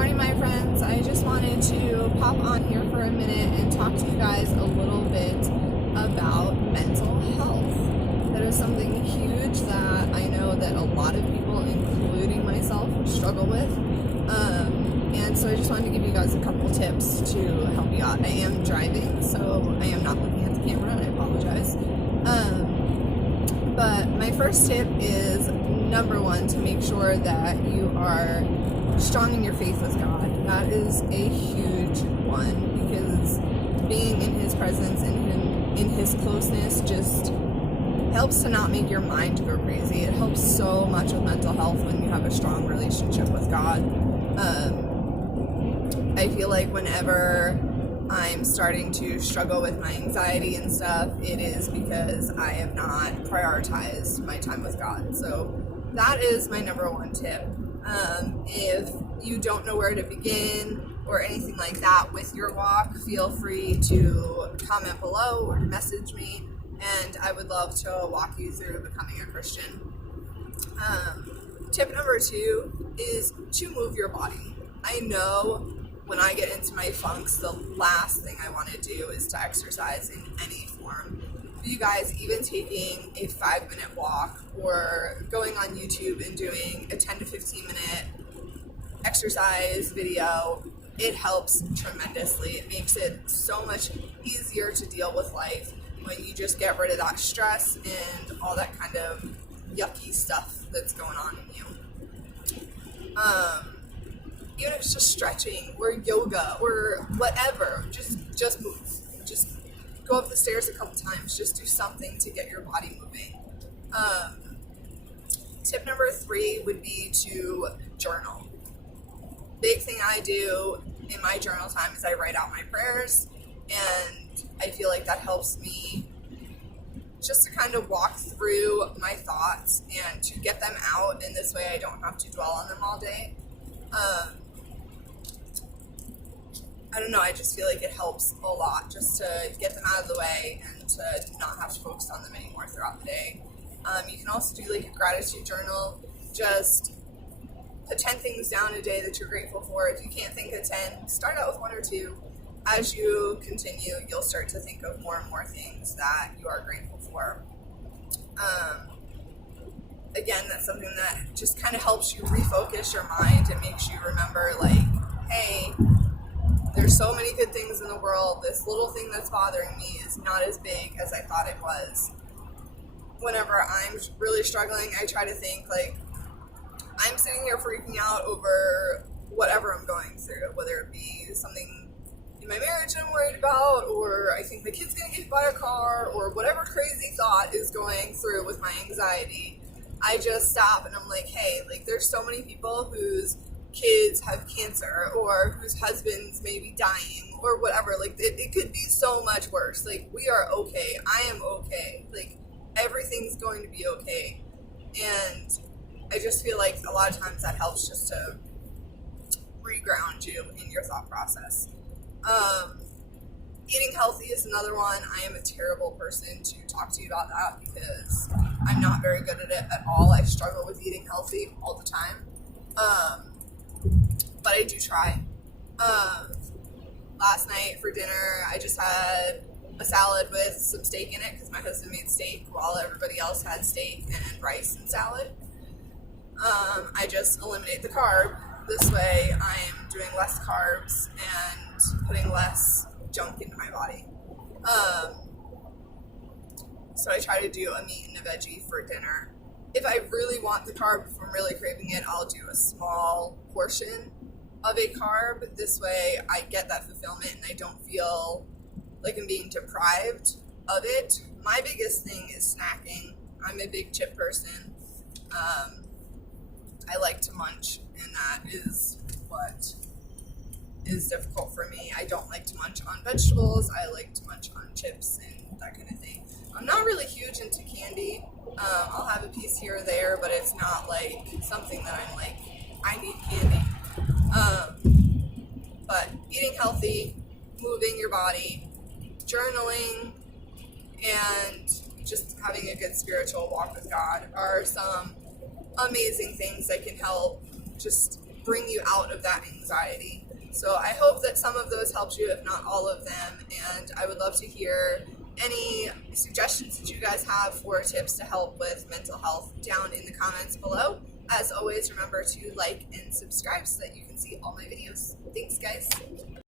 morning, my friends. I just wanted to pop on here for a minute and talk to you guys a little bit about mental health. That is something huge that I know that a lot of people, including myself, struggle with. And so I just wanted to give you guys a couple tips to help you out. I am driving, so I am not looking at the camera, and I apologize. But my first tip is, number one, to make sure that you are strong in your faith with God. That is a huge one, because being in His presence and in His closeness just helps to not make your mind go crazy. It helps so much with mental health when you have a strong relationship with God. I feel like whenever I'm starting to struggle with my anxiety and stuff, it is because I have not prioritized my time with God. So that is my number one tip. If you don't know where to begin or anything like that with your walk, feel free to comment below or to message me, and I would love to walk you through becoming a Christian. Tip number two is to move your body. I know when I get into my funks, the last thing I want to do is to exercise in any form. You guys, even taking a 5-minute walk or going on YouTube and doing a 10 to 15 minute exercise video, it helps tremendously. It makes it so much easier to deal with life when you just get rid of that stress and all that kind of yucky stuff that's going on in you. Even if it's just stretching or yoga or whatever, just move. Just go up the stairs a couple times. Just do something to get your body moving. Tip number 3 would be to journal. Big thing I do in my journal time is I write out my prayers, and I feel like that helps me just to kind of walk through my thoughts and to get them out, and this way I don't have to dwell on them all day. I don't know, I just feel like it helps a lot just to get them out of the way and to not have to focus on them anymore throughout the day. You can also do like a gratitude journal. Just put 10 things down a day that you're grateful for. If you can't think of 10, start out with 1 or 2. As you continue, you'll start to think of more and more things that you are grateful for. Again, that's something that just kind of helps you refocus your mind and makes you remember, like, hey, there's so many good things in the world. This little thing that's bothering me is not as big as I thought it was. Whenever I'm really struggling, I try to think, like, I'm sitting here freaking out over whatever I'm going through, whether it be something in my marriage I'm worried about, or I think the kid's gonna get hit by a car, or whatever crazy thought is going through with my anxiety. I just stop and I'm like, hey, like, there's so many people whose kids have cancer or whose husbands may be dying or whatever. Like, it could be so much worse. Like, we are okay. I am okay. Like, everything's going to be okay. And I just feel like a lot of times that helps just to reground you in your thought process. Eating healthy is another one. I am a terrible person to talk to you about that because I'm not very good at it at all. I struggle with eating healthy all the time. But I do try. Last night for dinner, I just had a salad with some steak in it because my husband made steak while everybody else had steak and rice and salad. I just eliminate the carb. This way I am doing less carbs and putting less junk into my body. So I try to do a meat and a veggie for dinner. If I really want the carb, if I'm really craving it, I'll do a small portion of a carb. This way I get that fulfillment and I don't feel like I'm being deprived of it. My biggest thing is snacking. I'm a big chip person. I like to munch, and that is what is difficult for me. I don't like to munch on vegetables. I like to munch on chips and that kind of thing. I'm not really huge into candy. I'll have a piece here or there, but it's not like something that I'm like, I need candy. But eating healthy, moving your body, journaling, and just having a good spiritual walk with God are some amazing things that can help just bring you out of that anxiety. So I hope that some of those helped you, if not all of them, and I would love to hear any suggestions that you guys have for tips to help with mental health down in the comments below. As always, remember to like and subscribe so that you can see all my videos. Thanks, guys.